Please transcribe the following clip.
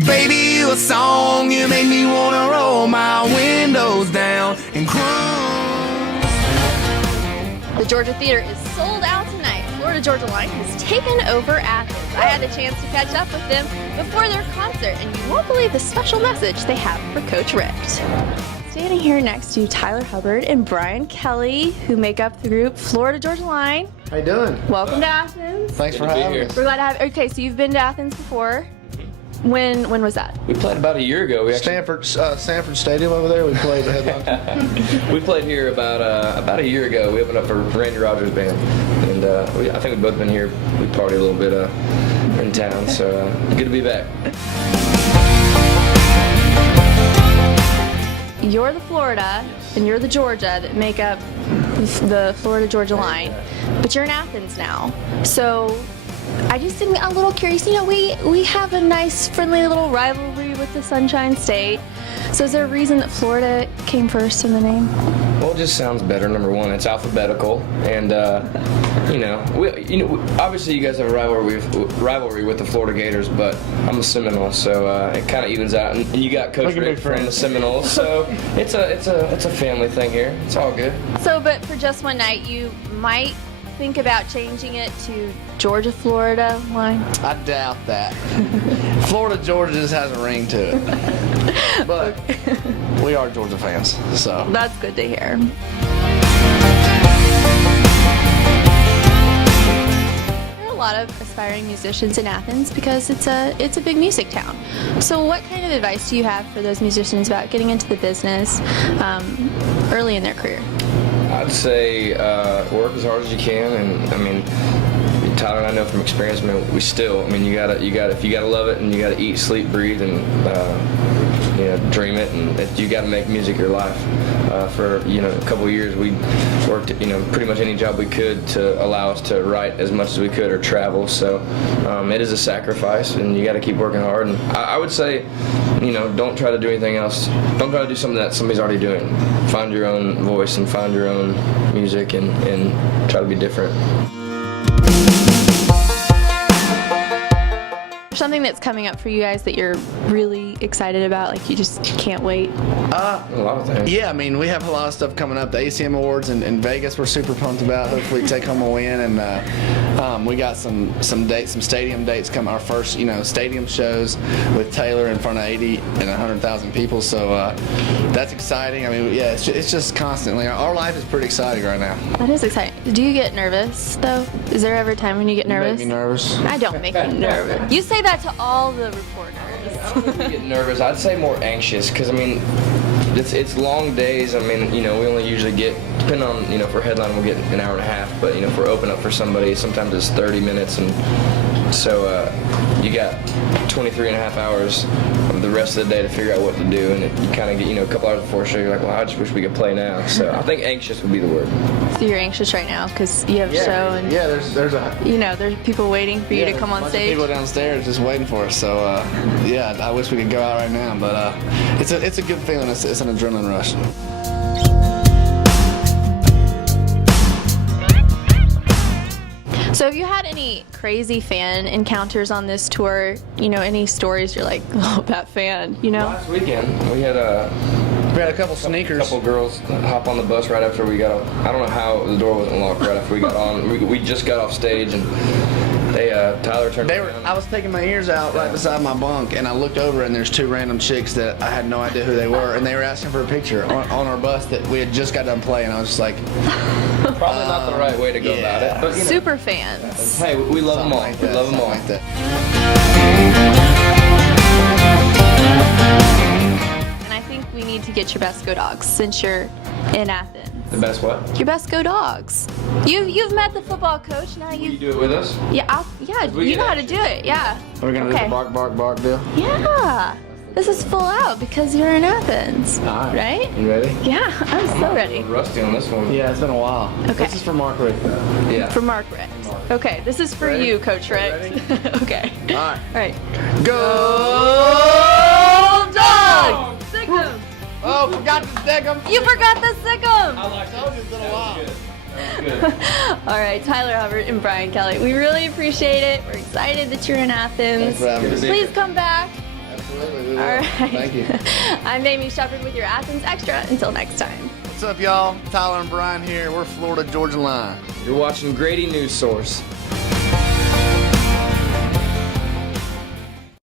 Baby, you a song, you make me wanna roll my windows down and cruise. The Georgia Theater is sold out tonight. Florida Georgia Line has taken over Athens. I had a chance to catch up with them before their concert, and you won't believe the special message they have for Coach Richt. Standing here next to Tyler Hubbard and Brian Kelly, who make up the group Florida Georgia Line. How you doing? Welcome to Athens. Thanks for having us. We're glad to have you. Okay, so you've been to Athens before. When was that? We played about a year ago. Sanford Stadium over there. We played the headline. We played here about a year ago. We opened up for Randy Rogers' band, and I think we've both been here. We partied a little bit in town, so good to be back. You're the Florida, and you're the Georgia that make up the Florida Georgia Line, but you're in Athens now. So I just am a little curious. You know, we have a nice, friendly little rivalry with the Sunshine State. So is there a reason that Florida came first in the name? Well, it just sounds better. Number one, it's alphabetical, and obviously you guys have a rivalry with the Florida Gators, but I'm a Seminole, so it kind of evens out. And you got Coach Richt from the Seminoles, so it's a family thing here. It's all good. So, but for just one night, you might think about changing it to Georgia Florida Line? I doubt that. Florida Georgia just has a ring to it. But we are Georgia fans, so. That's good to hear. There are a lot of aspiring musicians in Athens because it's a big music town. So what kind of advice do you have for those musicians about getting into the business early in their career? I'd say work as hard as you can, and I mean, Tyler and I know from experience, man, you gotta love it, and you gotta eat, sleep, breathe, and dream it, and you gotta make music your life. For a couple of years, we worked pretty much any job we could to allow us to write as much as we could or travel. So it is a sacrifice, and you got to keep working hard. And I would say, don't try to do anything else. Don't try to do something that somebody's already doing. Find your own voice and find your own music, and try to be different. Something that's coming up for you guys that you're really excited about, like you just can't wait? A lot of things. Yeah, I mean, we have a lot of stuff coming up. The ACM Awards in Vegas, we're super pumped about. Hopefully take home a win, and we got some stadium dates coming. Our first, stadium shows with Taylor in front of 80 and 100,000 people. So that's exciting. I mean, yeah, it's just constantly. Our life is pretty exciting right now. That is exciting. Do you get nervous though? Is there ever a time when you get nervous? You make me nervous. I don't make you nervous. You say that to all the reporters. I don't really get nervous. I'd say more anxious, because I mean, it's long days. I mean, we only usually get, depending on, for headline we'll get an hour and a half, but if we're open up for somebody, sometimes it's 30 minutes, and so you got 23 and a half hours of the rest of the day to figure out what to do, and you kind of get, a couple hours before show, you're like, well, I just wish we could play now. So I think anxious would be the word. So you're anxious right now because you have a show, and there's people waiting for you to come on stage. People downstairs just waiting for us. So yeah, I wish we could go out right now, but it's a good feeling. It's an adrenaline rush. So have you had any crazy fan encounters on this tour? Any stories you're like, oh, that fan, Last weekend, we had a couple sneakers. A couple girls hop on the bus right after we got off. I don't know how the door wasn't locked right after we got on. We just got off stage, and Tyler turned around. I was taking my ears out right beside my bunk, and I looked over, and there's two random chicks that I had no idea who they were, and they were asking for a picture on our bus that we had just got done playing. I was just like, probably not the right way to go about it, but super fans. Hey, we love them all. Like we love them all. Like that. And I think we need to get your best go dogs since you're in Athens. The best what? Your best go dogs. You've met the football coach. Now Will you do it with us? Yeah, you know how to do it. Yeah. We're gonna do the bark, bark, bark deal. Yeah. This is full out because you're in Athens. All right. Right? You ready? Yeah, I'm so ready. A little rusty on this one. Yeah, it's been a while. Okay. This is for Mark Richt. Yeah. For Mark Richt. Okay, this is for Ready? you, Coach Richt. Okay. All right. All right. Go Dogs! Sick 'em! Oh, forgot to stick 'em. You forgot the sick 'em! I like that. It's been a while. Good. All right, Tyler Hubbard and Brian Kelly. We really appreciate it. We're excited that you're in Athens. Thanks for having us. Please come back. Absolutely. We will. All right. Thank you. I'm Amy Shepard with your Athens Extra. Until next time. What's up, y'all? Tyler and Brian here. We're Florida Georgia Line. You're watching Grady NewSource.